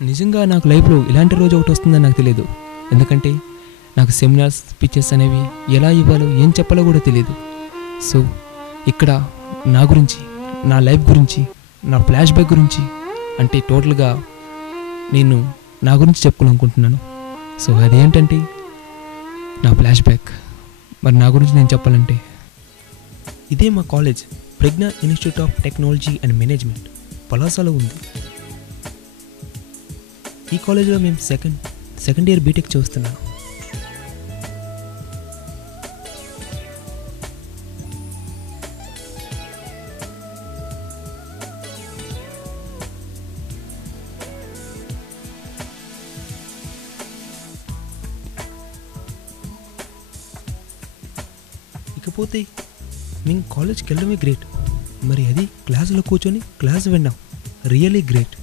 నిజంగా నాకు లైఫ్లో ఇలాంటి రోజు ఒకటి వస్తుందని నాకు తెలియదు. ఎందుకంటే నాకు సెమినార్స్ స్పీచెస్ అనేవి ఎలా ఇవ్వాలో ఏం చెప్పాలో కూడా తెలియదు. సో ఇక్కడ నా గురించి, నా లైఫ్ గురించి, నా ఫ్లాష్ బ్యాక్ గురించి, అంటే టోటల్గా నేను నా గురించి చెప్పుకోవాలనుకుంటున్నాను. సో అదేంటంటే నా ఫ్లాష్ బ్యాక్. మరి నా గురించి నేను చెప్పాలంటే ఇదే మా college, Pragna Institute of Technology and Management, పలాసలో ఉంది. ఈ కాలేజీలో మేము సెకండ్ ఇయర్ బీటెక్ చేస్తున్నాను. ఇకపోతే మేము కాలేజ్కి వెళ్ళడమే గ్రేట్, మరి అది క్లాసులో కూర్చొని క్లాస్ విన్నాం, రియలీ గ్రేట్.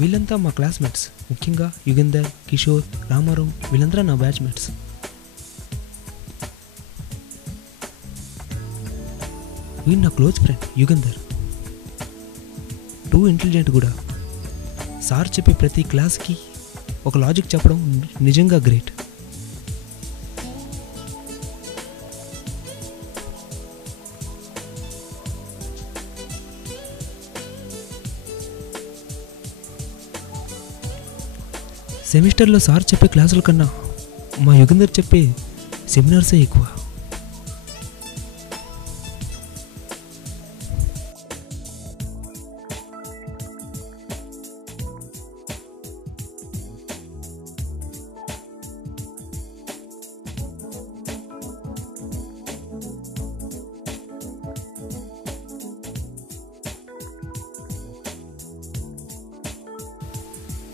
వీళ్ళంతా మా క్లాస్మేట్స్, ముఖ్యంగా యుగంధర్, కిషోర్, రామారావు, వీళ్ళందరూ నా బ్యాచ్మేట్స్. వీళ్ళు నా close friend Yugandhar, too intelligent కూడా. సార్ చెప్పే ప్రతి క్లాస్కి ఒక లాజిక్ చెప్పడం నిజంగా గ్రేట్. సెమిస్టర్లో సార్ చెప్పే క్లాసుల కన్నా మా యుగంధర్ చెప్పే సెమినార్సే ఎక్కువ.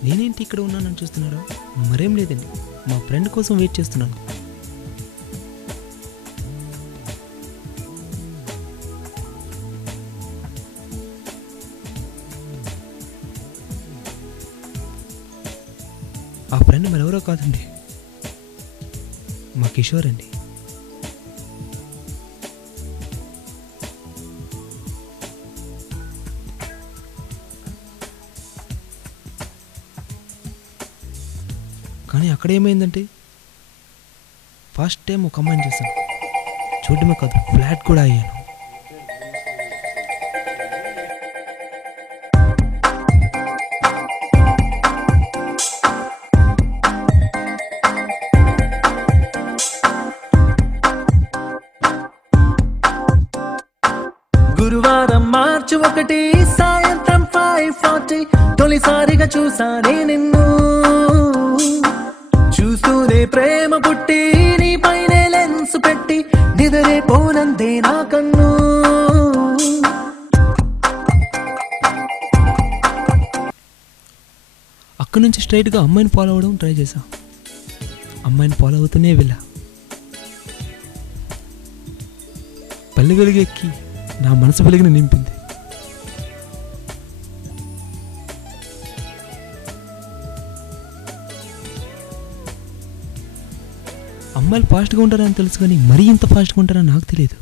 నేనేంటి ఇక్కడ ఉన్నానని చూస్తున్నారా? మరేం లేదండి, మా ఫ్రెండ్ కోసం వెయిట్ చేస్తున్నాను. ఆ ఫ్రెండ్ మరెవరో కాదండి, మా కిషోర్ అండి. కానీ అక్కడ ఏమైందంటే ఫస్ట్ టైం ఒక అమ్మాయిని చూసాను, చూడడమే కాదు ఫ్లాట్ కూడా అయ్యాను. గురువారం మార్చి 1 సాయంత్రం 5:40 తొలిసారిగా చూసానే నిన్ను. చూస్తూనే ప్రేమ పుట్టి నీ పైనే లెన్స్ పెట్టి నిదరే పోనందే నా కన్ను. అక్కడి నుంచి స్ట్రైట్గా అమ్మాయిని ఫాలో అవ్వడం ట్రై చేశా. అమ్మాయిని ఫాలో అవుతూనే వెళ్ళా. పల్లె వెలుగు ఎక్కి నా మనసు వెలుగుని నింపింది. అమ్మాయిలు ఫాస్ట్గా ఉంటారని తెలుసు, కానీ మరీ ఇంత ఫాస్ట్గా ఉంటారని నాకు తెలియదు.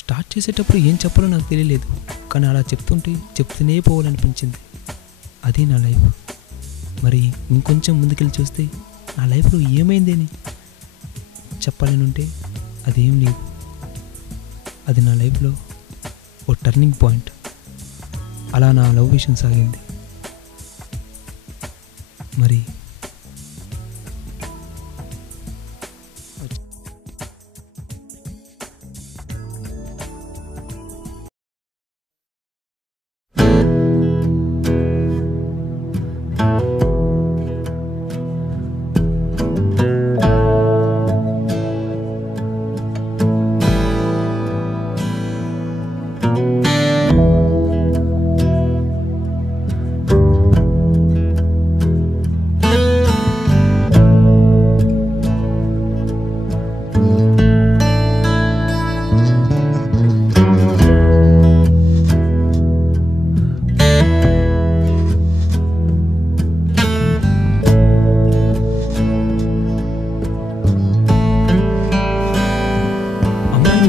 స్టార్ట్ చేసేటప్పుడు ఏం చెప్పాలో నాకు తెలియలేదు, కానీ అలా చెప్తూనే పోవాలనిపించింది. అదే నా లైఫ్. మరి ఇంకొంచెం ముందుకెళ్ళి చూస్తే నా లైఫ్లో ఏమైంది అని చెప్పాలనుంటే అదేం లేదు. అది నా లైఫ్లో ఓ టర్నింగ్ పాయింట్. అలా నా లవ్ విషయం సాగింది. మరి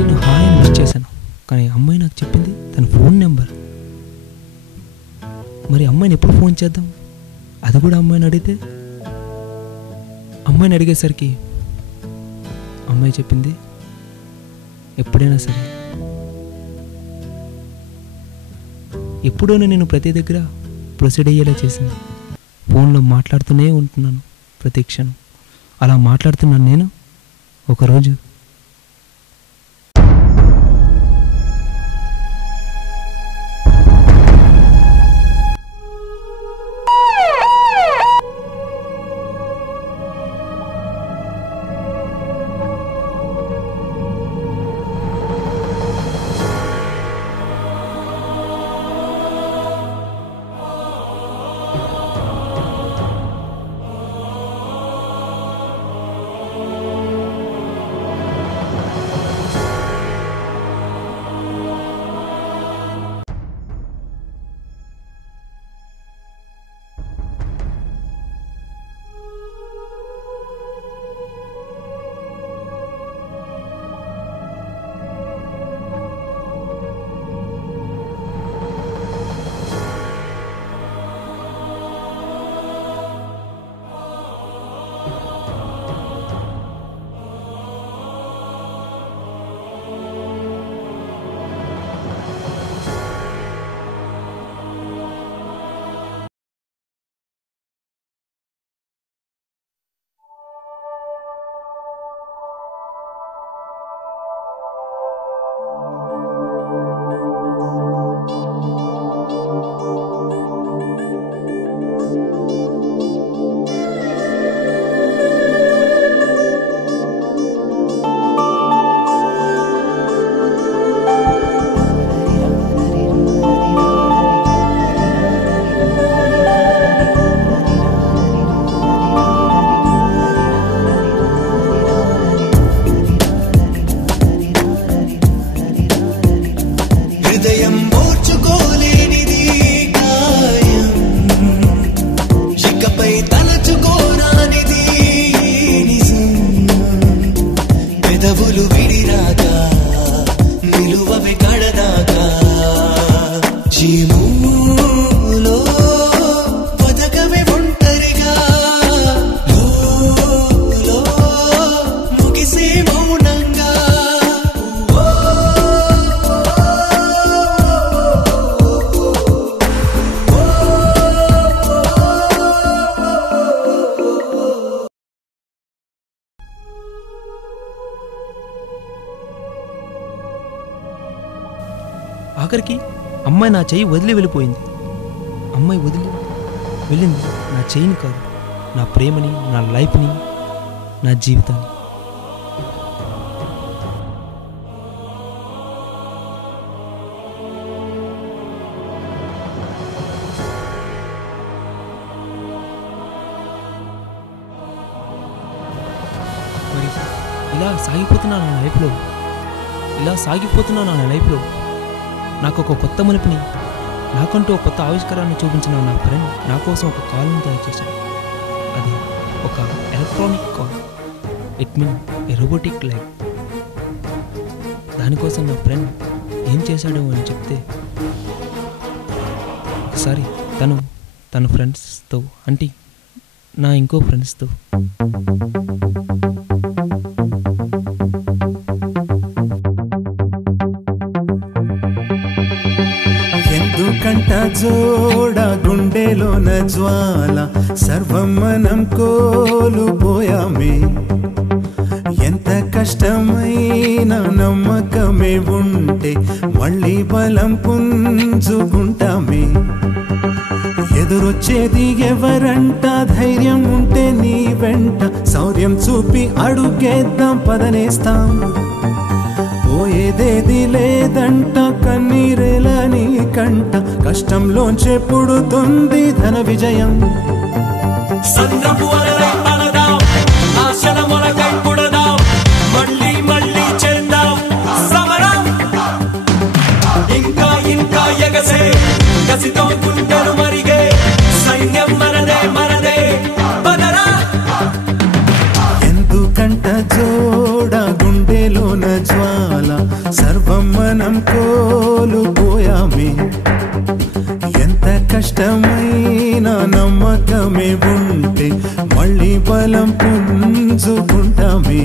నేను హాయ్ అని విష్ చేశాను, కానీ అమ్మాయి నాకు చెప్పింది తన ఫోన్ నెంబర్. మరి అమ్మాయిని ఎప్పుడు ఫోన్ చేద్దాం? అది కూడా అమ్మాయిని అడిగేసరికి అమ్మాయి చెప్పింది ఎప్పుడైనా సరే. ఎప్పుడోనే నేను ప్రతి దగ్గర ప్రొసీడ్ అయ్యేలా చేసింది. ఫోన్లో మాట్లాడుతూనే ఉంటున్నాను ప్రతి క్షణం. అలా మాట్లాడుతున్నాను నేను. ఒకరోజు ఆఖరికి అమ్మాయి నా చెయ్యి వదిలి వెళ్ళిపోయింది. అమ్మాయి వదిలి వెళ్ళింది నా చెయ్యిని కాదు, నా ప్రేమని, నా లైఫ్ని, నా జీవితాన్ని. మరి ఇలా సాగిపోతున్నా నా లైఫ్లో నాకు ఒక కొత్త మలుపుని, నాకంటూ ఒక కొత్త ఆవిష్కారాన్ని చూపించిన నా ఫ్రెండ్ నా కోసం ఒక కాల్ని తయారు చేశాడు. అది ఒక electronic call. It mean A robotic life. దానికోసం నా ఫ్రెండ్ ఏం చేశాడు అని చెప్తే, ఒకసారి తన ఫ్రెండ్స్తో, అంటే నా ఇంకో ఫ్రెండ్స్తో. ఎందుకంట జోడ గుండెలోన జ్వాల సర్వం మనం కోల్పోయామే. ఎంత కష్టమైన నమ్మకమే ఉంటే మళ్ళీ బలం పుంజుకుంటామే. ఎదురొచ్చేది ఎవరంట, ధైర్యం ఉంటే నీ వెంట శౌర్యం చూపి అడుగేద్దాం పదనేస్తాం. పోయేదేది లేదంట, కన్నీరేలా నీ కంట, కష్టంలోంచే పుడుతుంది ధన విజయం. సంద్రపు అలలై పలదాం, ఆశల మొలకై పుడదాం, మళ్ళీ మళ్ళీ చేద్దాం సమరం. ఇంకా ఇంకా ఎగసే కసితో గుండెలు మరిగే సైన్యం మనదే మనదే పదరా. ఎందుకంట జోడ గుండెలోన జ్వాల సర్వం మనం కోల్పోయామే. ఎంత కష్టమైన నమ్మకమే ఉంటే మళ్ళీ బలం పుంజుకుంటామే.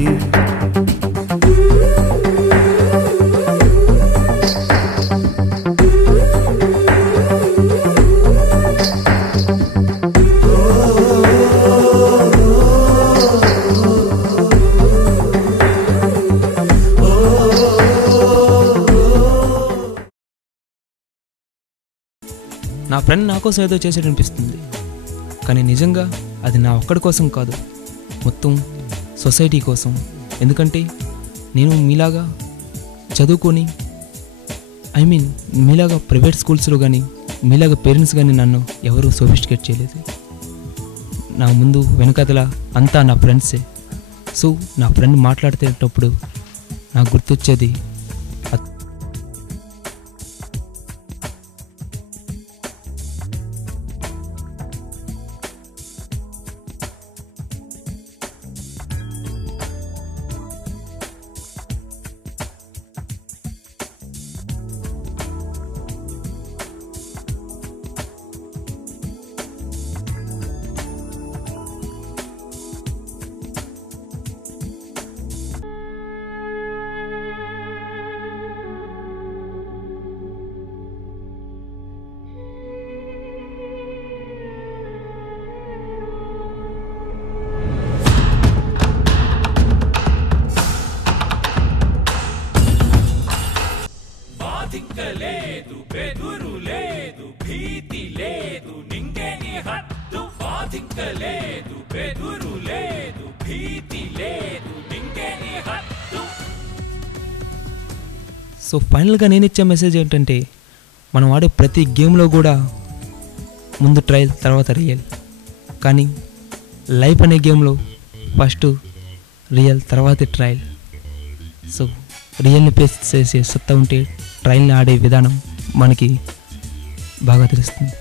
నా ఫ్రెండ్ నా కోసం ఏదో చేసేటనిపిస్తుంది, కానీ నిజంగా అది నా ఒక్కడి కోసం కాదు, మొత్తం సొసైటీ కోసం. ఎందుకంటే నేను మీలాగా చదువుకొని మీలాగా ప్రైవేట్ స్కూల్స్లో కానీ మీలాగా పేరెంట్స్ కానీ నన్ను ఎవరూ సోఫిస్టికేట్ చేయలేదు. నా ముందు వెనకతల అంతా నా ఫ్రెండ్సే. సో నా ఫ్రెండ్ మాట్లాడేటప్పుడు నాకు గుర్తొచ్చేది లేదు, బెదురు లేదు, భీతి లేదు, నింగేని హద్దు. బాధింకలేదు, బెదురు లేదు, భీతి లేదు, నింగేని హద్దు. సో ఫైనల్గా నేను ఇచ్చే మెసేజ్ ఏంటంటే, మనం ఆడే ప్రతి గేమ్లో కూడా ముందు ట్రయల్ తర్వాత రియల్, కానీ లైఫ్ అనే గేమ్లో ఫస్ట్ రియల్ తర్వాత ట్రయల్. సో రియల్ని ఫేస్ చేసే సత్తా ఉంటే ట్రయల్ని ఆడే విధానం మనకి బాగా తెలుస్తుంది.